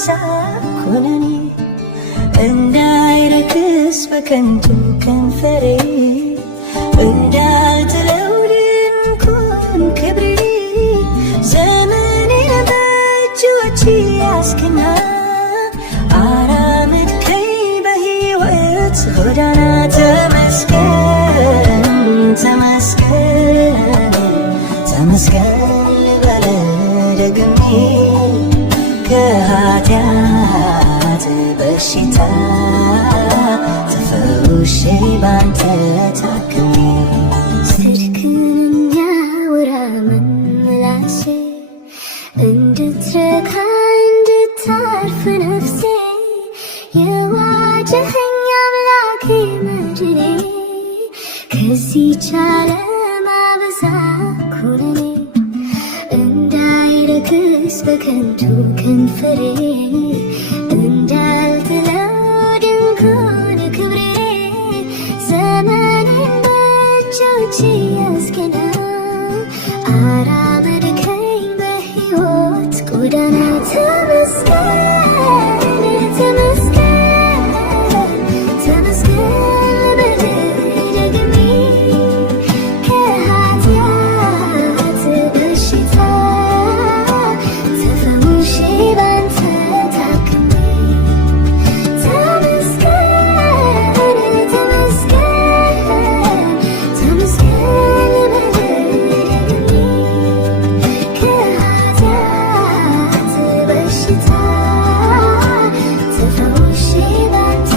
አበሳ ኩነኔ እንዳይረክስ በከንቱ ከንፈሬ እንዳልጥለው ድንኳን ክብሬ ዘመኔን በእጆች ያስክና አራመድከኝ በሕይወት ጎዳና ተመስገን ተመስገን ተመስገን ልበል ደግሜ ከኃጢአት በሽታ ተፈውሼ ባንተ ታክሜ ጽድቅን የሚያወራ ምላሴ እንድትረካ እንድታርፍ ነፍሴ የዋጀኸኝ አምላኬ መድኔ ከዚህች ዓለም አበሳ ኩነኔ እንዳይረክስ በከንቱ ከንፈሬ እንዳልጥለው ድንኳን ክብሬ ዘመኔን በእጆች ያስገና አራመድከኝ በሕይወት ጎዳና ተመስገን ተመስገን ተመስገን ደግሜ ከኃጢአት በሽታ ተፈውሼ ባንተ ታክሜ ተመስገን ተመስገን ተመስገን ደግሜ ከኃጢአት በሽታ ተፈውሼ ባንተ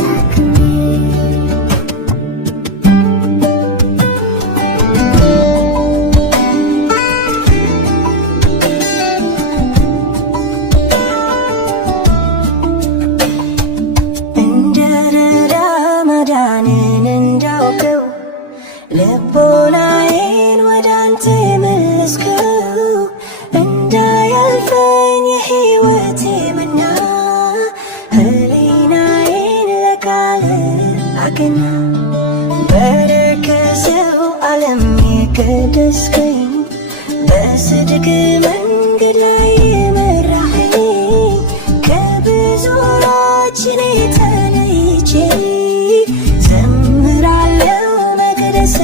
ታክሜ እንደረዳ ማዳንን እንዳውቀው ልቦናዬን ወዳንተ መለስከው እንዳያልፈኝ የሕይወቴ መና ሕሊናዬን ለቃል አቅና በረከሰው ዓለም የቀደስከኝ በጽድቅ መንገድ ላይ የመራኸኝ ከብዙዎች እኔ ተለይቼ ዘምራለሁ መቅደስ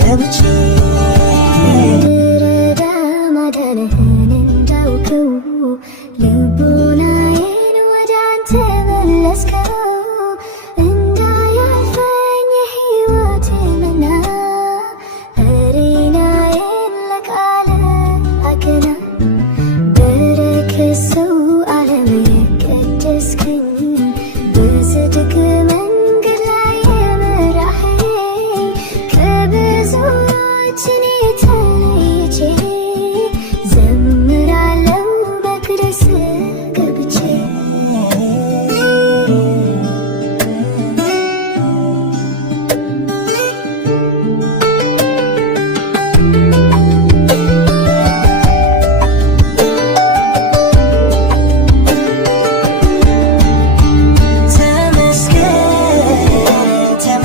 ገብቼ ረዳ ማዳንህን እንዳውቀው ልቦናዬን ወደ አንተ መለስከው እንዳያልፈኝ የሕይወቴ መና ሕሊናዬን ለቃል አቅና በረከሰው ዓለም የቀደስከኝ በጽድቅ መንገድ ላይ የመራኸኝ ከብዙዎች እኔ ተለይቼ ዘምራለሁ መቅደስ ገብቼ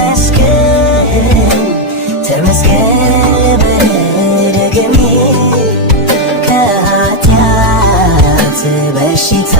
ተመስገን ተመስገን በደግሜ ከኃጢአት በሽታ